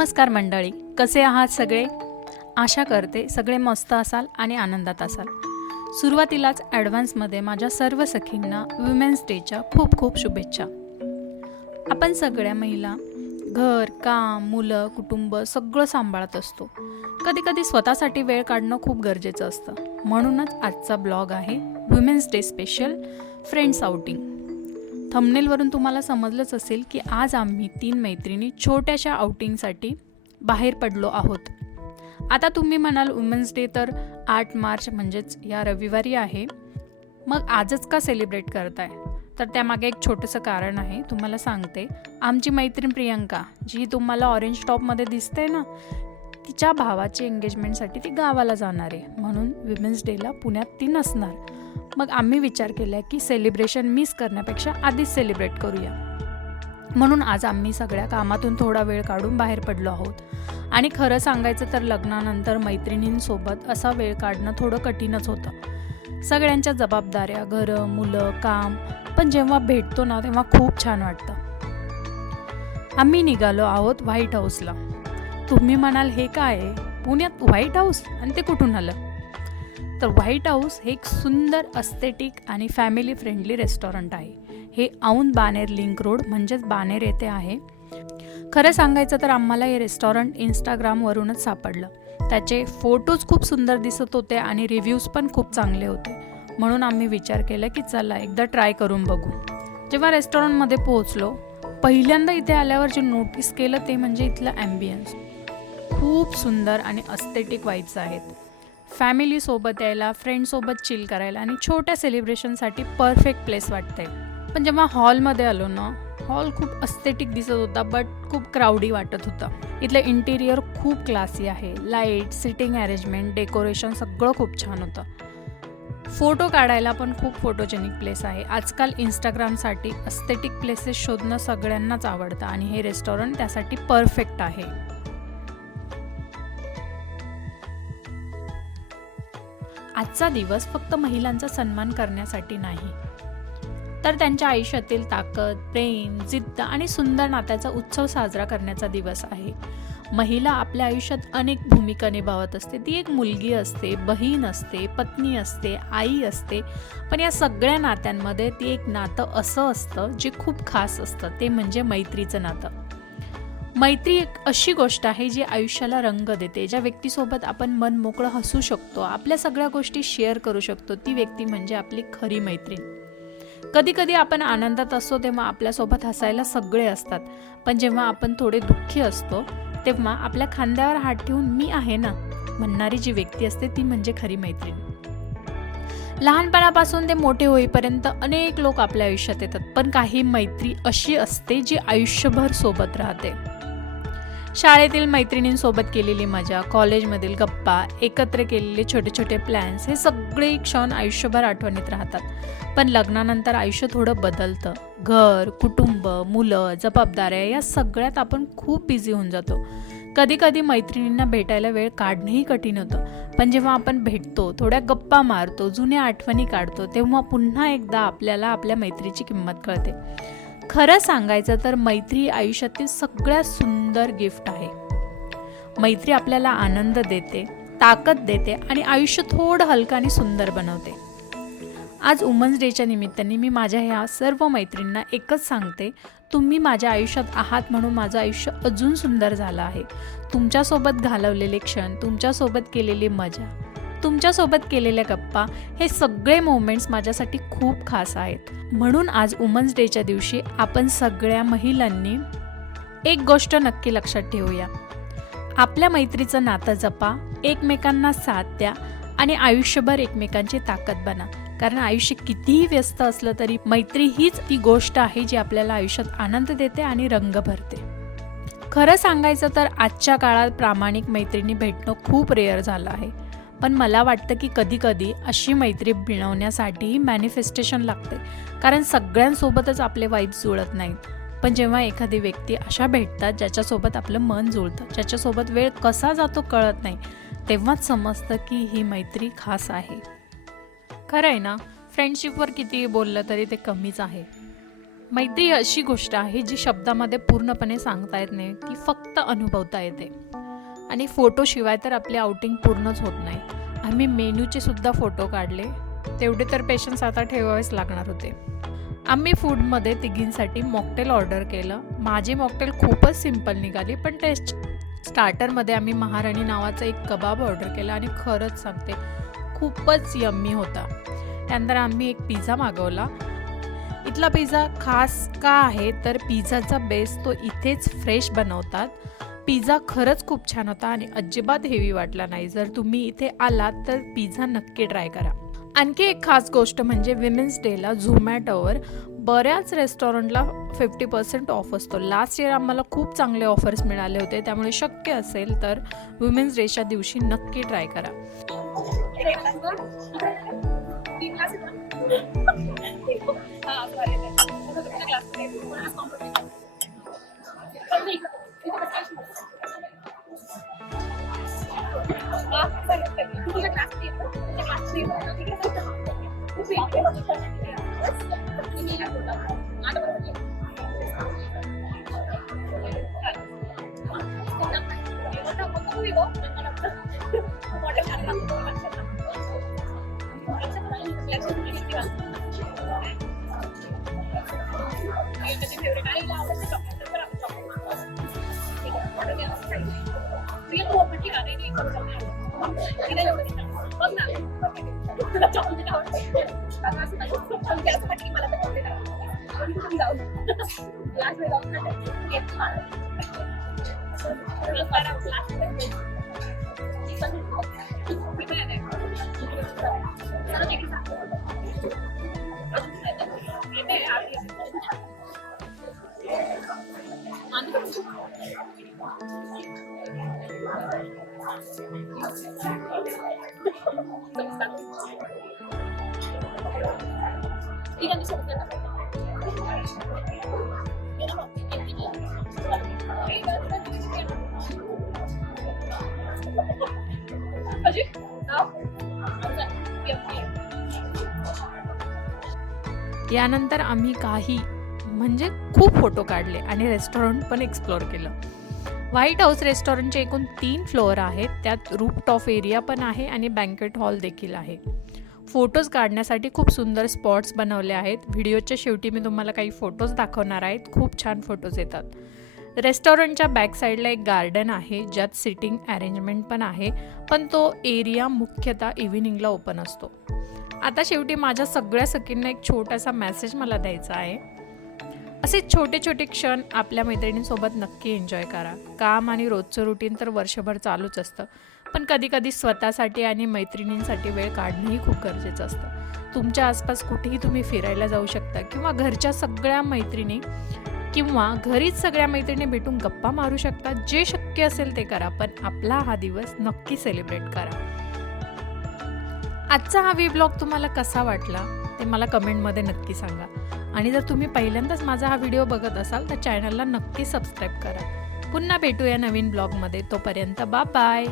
नमस्कार मंडळी, कसे आहात सगळे? आशा करते सगळे मस्त असाल आणि आनंदात असाल. सुरुवातीलाच ॲडव्हान्समध्ये माझ्या सर्व सखींना वुमेन्स डेच्या खूप खूप शुभेच्छा. आपण सगळ्या महिला घर, काम, मुलं, कुटुंब सगळं सांभाळत असतो. कधी कधी स्वतःसाठी वेळ काढणं खूप गरजेचं असतं. म्हणूनच आजचा ब्लॉग आहे women's day special friends outing. थंबनेलवरून तुम्हाला समजलंच असेल की आज आम्ही 3 मैत्रिणी छोट्याशा आउटिंगसाठी बाहेर पडलो आहोत. आता तुम्ही म्हणाल वुमेन्स डे तर 8 मार्च म्हणजेच या रविवारी आहे, मग आजच का सेलिब्रेट करताय? तर त्यामागे एक छोटंसं कारण आहे, तुम्हाला सांगते. आमची मैत्रीण प्रियंका, जी तुम्हाला ऑरेंज टॉपमध्ये दिसते ना, तिच्या भावाची एंगेजमेंटसाठी ती गावाला जाणार आहे. म्हणून वुमेन्स डेला पुण्यात ती नसणार. मग आम्ही विचार केला की सेलिब्रेशन मिस करण्यापेक्षा आधीच सेलिब्रेट करूया. म्हणून आज आम्ही सगळ्या कामातून थोडा वेळ काढून बाहेर पडलो आहोत. आणि खरं सांगायचं तर लग्नानंतर मैत्रिणींसोबत असा वेळ काढणं थोडं कठीणच होतं. सगळ्यांच्या जबाबदाऱ्या, घरं, मुलं, काम, पण जेव्हा भेटतो ना तेव्हा खूप छान वाटतं. आम्ही निघालो आहोत व्हाईट हाऊसला. तुम्ही म्हणाल हे काय आहे? पुण्यात व्हाईट हाऊस आणि ते कुठून आलं? तर व्हाईट हाऊस हे एक सुंदर अस्थेटिक आणि फॅमिली फ्रेंडली रेस्टॉरंट आहे. हे औंध बाणेर लिंक रोड म्हणजेच बाणेर येथे आहे. खरं सांगायचं तर आम्हाला हे रेस्टॉरंट इंस्टाग्रामवरूनच सापडलं. त्याचे फोटोज खूप सुंदर दिसत होते आणि रिव्ह्यूज पण खूप चांगले होते. म्हणून आम्ही विचार केला की चला एकदा ट्राय करून बघू. जेव्हा रेस्टॉरंटमध्ये पोहोचलो, पहिल्यांदा इथे आल्यावर जे नोटीस केलं ते म्हणजे इथलं ॲम्बियन्स. खूप सुंदर आणि अस्थेटिक वाईब्स आहेत. फॅमिलीसोबत यायला, फ्रेंडसोबत चिल करायला आणि छोट्या सेलिब्रेशनसाठी परफेक्ट प्लेस वाटते. पण जेव्हा हॉलमध्ये आलो ना, हॉल खूप अस्थेटिक दिसत होता, बट खूप क्राऊडी वाटत होता. इथलं इंटिरियर खूप क्लासी आहे. लाईट, सिटिंग अरेंजमेंट, डेकोरेशन सगळं खूप छान होतं. फोटो काढायला पण खूप फोटोजेनिक प्लेस आहे. आजकाल इंस्टाग्रामसाठी अस्थेटिक प्लेसेस शोधणं सगळ्यांनाच आवडतं आणि हे रेस्टॉरंट त्यासाठी परफेक्ट आहे. आजचा दिवस फक्त महिलांचा सन्मान करण्यासाठी नाही, तर त्यांच्या आयुष्यातील ताकद, प्रेम, जिद्द आणि सुंदर नात्याचा उत्सव साजरा करण्याचा दिवस आहे. महिला आपल्या आयुष्यात अनेक भूमिका निभावत असते. ती एक मुलगी असते, बहीण असते, पत्नी असते, आई असते. पण या सगळ्या नात्यांमध्ये ती एक नातं असं असतं जे खूप खास असतं, ते म्हणजे मैत्रीचं नातं. मैत्री एक अशी गोष्ट आहे जी आयुष्याला रंग देते. ज्या व्यक्तीसोबत आपण मन मोकळं हसू शकतो, आपल्या सगळ्या गोष्टी शेअर करू शकतो, ती व्यक्ती म्हणजे आपली खरी मैत्रीण. कधी कधी आपण आनंदात असतो तेव्हा आपल्यासोबत हसायला सगळे असतात, पण जेव्हा आपण थोडे दुःखी असतो तेव्हा आपल्या खांद्यावर हात ठेवून मी आहे ना म्हणणारी जी व्यक्ती असते ती म्हणजे खरी मैत्रीण. लहानपणापासून ते मोठे होईपर्यंत अनेक लोक आपल्या आयुष्यात येतात, पण काही मैत्री अशी असते जी आयुष्यभर सोबत राहते. शाळेतील मैत्रिणींसोबत केलेली मजा, कॉलेजमधील गप्पा, एकत्र केलेले छोटे छोटे प्लॅन्स, हे सगळे क्षण आयुष्यभर आठवणीत राहतात. पण लग्नानंतर आयुष्य थोडं बदलतं. घर, कुटुंब, मुलं, जबाबदाऱ्या या सगळ्यात आपण खूप बिझी होऊन जातो. कधी कधी मैत्रिणींना भेटायला वेळ काढणंही कठीण होतं. पण जेव्हा आपण भेटतो, थोड्या गप्पा मारतो, जुन्या आठवणी काढतो, तेव्हा पुन्हा एकदा आपल्याला आपल्या मैत्रीची किंमत कळते. खरं सांगायचं तर मैत्री आयुष्यातील सगळ्यात सुंदर गिफ्ट आहे. मैत्री आपल्याला आनंद देते, ताकद देते आणि आयुष्य थोडं हलकं आणि सुंदर बनवते. आज वुमन्स डेच्या निमित्ताने मी माझ्या ह्या सर्व मैत्रिणींना एकच सांगते, तुम्ही माझ्या आयुष्यात आहात म्हणून माझं आयुष्य अजून सुंदर झालं आहे. तुमच्यासोबत घालवलेले क्षण, तुमच्यासोबत केलेली मजा, तुमच्यासोबत केलेल्या गप्पा, हे सगळे मोमेंट्स माझ्यासाठी खूप खास आहेत. म्हणून आज वुमन्स डेच्या दिवशी आपण सगळ्या महिलांनी एक गोष्ट नक्की लक्षात ठेवूया. आपल्या मैत्रीचं नातं जपा, एकमेकांना साथ द्या आणि आयुष्यभर एकमेकांची ताकद बना. कारण आयुष्य कितीही व्यस्त असलं तरी मैत्री हीच ती गोष्ट आहे जी आपल्याला आयुष्यात आनंद देते आणि रंग भरते. खरं सांगायचं तर आजच्या काळात प्रामाणिक मैत्रिणी भेटणं खूप रेअर झालं आहे. पण मला वाटतं की कधी कधी अशी मैत्री मिळवण्यासाठी मॅनिफेस्टेशन लागते. कारण सगळ्यांसोबतच आपले वाईब्स जुळत नाहीत. पण जेव्हा एखादी व्यक्ती अशा भेटतात ज्याच्यासोबत आपलं मन जुळतं, ज्याच्यासोबत वेळ कसा जातो कळत नाही, तेव्हाच समजतं की ही मैत्री खास आहे. खरं आहे ना, फ्रेंडशिपवर कितीही बोललं तरी ते कमीच आहे. मैत्री ही अशी गोष्ट आहे जी शब्दामध्ये पूर्णपणे सांगता येत नाही, ती फक्त अनुभवता येते. आणि फोटोशिवाय तर आपली आउटिंग पूर्णच होत नाही. आम्ही मेन्यूचे सुद्धा फोटो काढले, तेवढे तर पेशन्स आता ठेवावेच लागणार होते. आम्ही फूडमध्ये तिघींसाठी मॉकटेल ऑर्डर केलं. माझी मॉकटेल खूपच सिंपल निघाली, पण टेस्ट स्टार्टरमध्ये आम्ही महाराणी नावाचा एक कबाब ऑर्डर केला आणि खरंच सांगते खूपच यम्मी होता. त्यानंतर आम्ही एक पिझ्झा मागवला. इथला पिझ्झा खास का आहे तर पिझ्झाचा बेस तो इथेच फ्रेश बनवतात. पिझ्झा खरंच खूप छान होता आणि अजिबात हेवी वाटला नाही. जर तुम्ही इथे आलात तर पिझ्झा नक्की ट्राय करा. आणखी एक खास गोष्ट म्हणजे विमेन्स डेला झोमॅटोवर बऱ्याच रेस्टॉरंटला 50% ऑफ असतो. लास्ट इयर आम्हाला खूप चांगले ऑफर्स मिळाले होते, त्यामुळे शक्य असेल तर विमेन्स डेच्या दिवशी नक्की ट्राय करा. यानंतर आम्ही म्हणजे खूप फोटो काढले आणि रेस्टॉरंट पण एक्सप्लोअर केलं. व्हाईट हाऊस रेस्टॉरंटचे एकूण 3 फ्लोअर आहेत. त्यात रूफटॉप एरिया पण आहे आणि बँकेट हॉल देखील आहे. फोटोज काढण्यासाठी खूप सुंदर स्पॉट्स बनवले आहेत. व्हिडिओच्या शेवटी मी तुम्हाला काही फोटोज दाखवणार आहेत. खूप छान फोटोज येतात. रेस्टॉरंटच्या बॅक साईडला एक गार्डन आहे ज्यात सिटिंग अरेंजमेंट पण आहे, पण तो एरिया मुख्यतः इव्हिनिंगला ओपन असतो. आता शेवटी माझ्या सगळ्या सखींना एक छोटासा मेसेज मला द्यायचा आहे. असे छोटे छोटे क्षण आपल्या मैत्रिणींसोबत नक्की एन्जॉय करा. काम आणि रोजचं रुटीन तर वर्षभर चालूच असतं, पण कधी कधी स्वतःसाठी आणि मैत्रिणींसाठी वेळ काढणंही खूप गरजेचं असतं. तुमच्या आसपास कुठेही तुम्ही फिरायला जाऊ शकता किंवा घरच्या सगळ्या मैत्रिणी किंवा घरीच सगळ्या मैत्रिणी भेटून गप्पा मारू शकता. जे शक्य असेल ते करा, पण आपला हा दिवस नक्की सेलिब्रेट करा. आजचा हा व्लॉग तुम्हाला कसा वाटला ते मला कमेंटमध्ये नक्की सांगा. आणि जर तुम्ही पहिल्यांदाच माझा हा व्हिडिओ बघत असाल तर चॅनलला नक्की सबस्क्राईब करा. पुन्हा भेटूया नवीन ब्लॉगमध्ये. तोपर्यंत बाय.